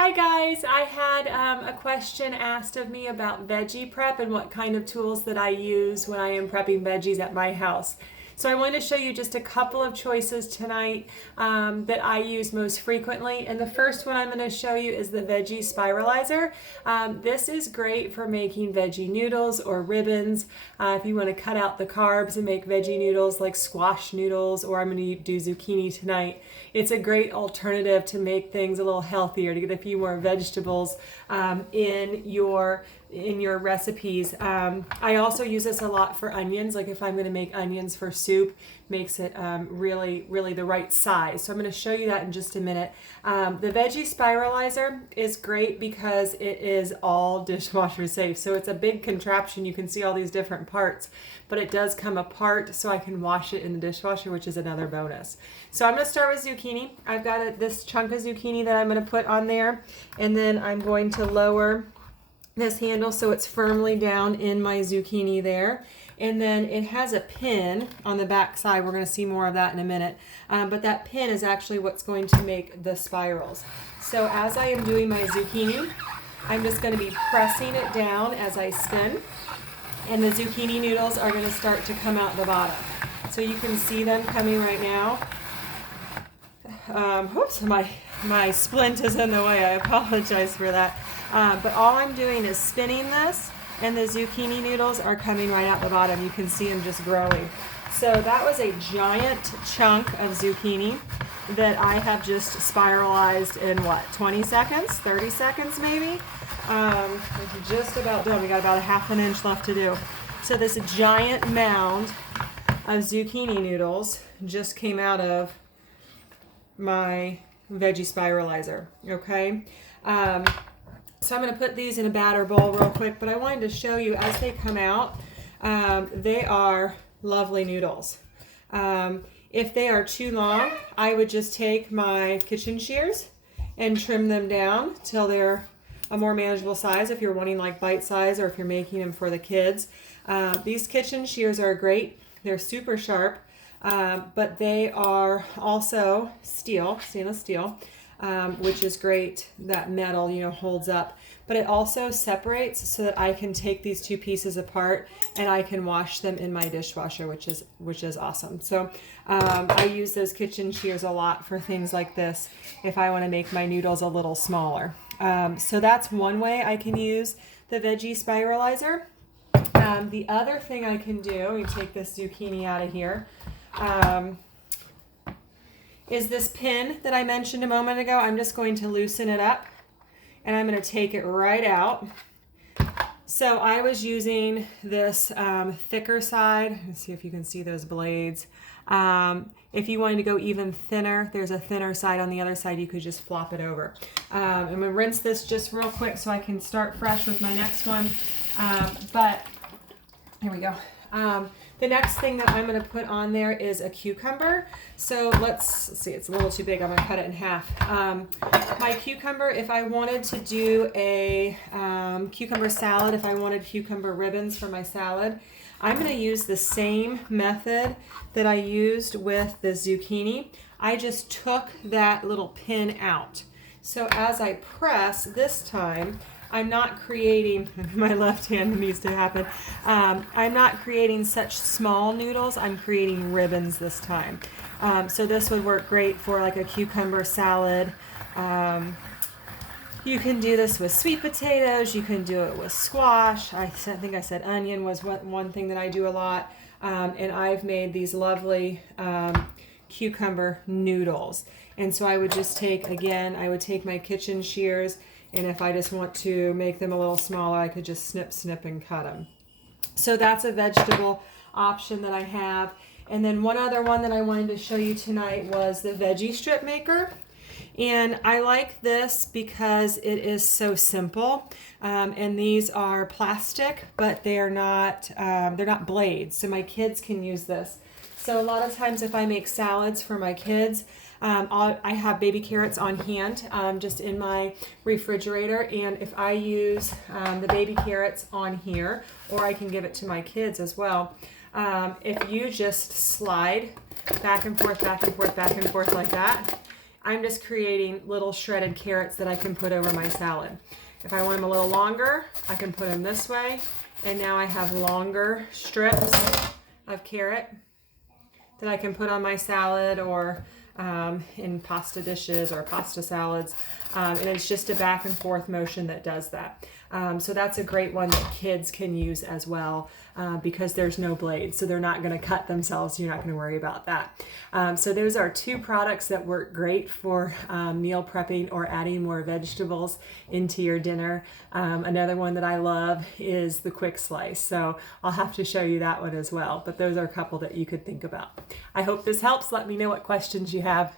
Hi guys, I had a question asked of me about Veggie Prep and what kind of tools that I use when I am prepping veggies at my house. So I wanted to show you just a couple of choices tonight that I use most frequently. And the first one I'm going to show you is the Veggie Spiralizer. This is great for making veggie noodles or ribbons. If you want to cut out the carbs and make veggie noodles like squash noodles, or I'm going to do zucchini tonight. It's a great alternative to make things a little healthier, to get a few more vegetables in your recipes. I also use this a lot for onions, like if I'm going to make onions for soup, makes it really the right size. So I'm going to show you that in just a minute. The Veggie Spiralizer is great because it is all dishwasher safe. So it's a big contraption. You can see all these different parts, but it does come apart so I can wash it in the dishwasher, which is another bonus. So I'm going to start with zucchini. I've got this chunk of zucchini that I'm going to put on there, and then I'm going to lower this handle so it's firmly down in my zucchini there. And then it has a pin on the back side. We're going to see more of that in a minute. But that pin is actually what's going to make the spirals. So as I am doing my zucchini, I'm just going to be pressing it down as I spin. And the zucchini noodles are going to start to come out the bottom. So you can see them coming right now. Oops, my splint is in the way. I apologize for that. But all I'm doing is spinning this, and the zucchini noodles are coming right out the bottom. You can see them just growing. So that was a giant chunk of zucchini that I have just spiralized in 20 seconds, 30 seconds maybe? It's just about done. We got about a ½ inch left to do. So this giant mound of zucchini noodles just came out of my Veggie Spiralizer, okay? So I'm going to put these in a batter bowl real quick, but I wanted to show you as they come out, they are lovely noodles. If they are too long, I would just take my kitchen shears and trim them down till they're a more manageable size if you're wanting like bite size or if you're making them for the kids. These kitchen shears are great. They're super sharp, but they are also stainless steel. Which is great. That metal, holds up, but it also separates so that I can take these two pieces apart and I can wash them in my dishwasher, which is awesome. So I use those kitchen shears a lot for things like this if I want to make my noodles a little smaller. So that's one way I can use the Veggie Spiralizer. The other thing I can do, let me take this zucchini out of here. Is this pin that I mentioned a moment ago. I'm just going to loosen it up and I'm going to take it right out. So I was using this thicker side. Let's see if you can see those blades. If you wanted to go even thinner, there's a thinner side on the other side. You could just flop it over. I'm going to rinse this just real quick so I can start fresh with my next one. But here we go. The next thing that I'm going to put on there is a cucumber. So let's see, it's a little too big. I'm going to cut it in half. My cucumber, if I wanted to do a cucumber salad, if I wanted cucumber ribbons for my salad, I'm going to use the same method that I used with the zucchini. I just took that little pin out. So as I press this time, I'm not creating, my left hand needs to happen, I'm not creating such small noodles, I'm creating ribbons this time. So this would work great for like a cucumber salad. You can do this with sweet potatoes, you can do it with squash. I think I said onion was one thing that I do a lot. And I've made these lovely cucumber noodles. And so I would just take my kitchen shears, and if I just want to make them a little smaller, I could just snip, and cut them. So that's a vegetable option that I have. And then one other one that I wanted to show you tonight was the Veggie Strip Maker. And I like this because it is so simple. And these are plastic, but they're not blades. So my kids can use this. So a lot of times if I make salads for my kids, I have baby carrots on hand just in my refrigerator, and if I use the baby carrots on here, or I can give it to my kids as well, if you just slide back and forth like that, I'm just creating little shredded carrots that I can put over my salad. If I want them a little longer, I can put them this way. And now I have longer strips of carrot that I can put on my salad or in pasta dishes or pasta salads. And it's just a back and forth motion that does that. So that's a great one that kids can use as well because there's no blade, so they're not going to cut themselves. You're not going to worry about that. So those are two products that work great for meal prepping or adding more vegetables into your dinner. Another one that I love is the quick slice. So I'll have to show you that one as well. But those are a couple that you could think about. I hope this helps. Let me know what questions you have.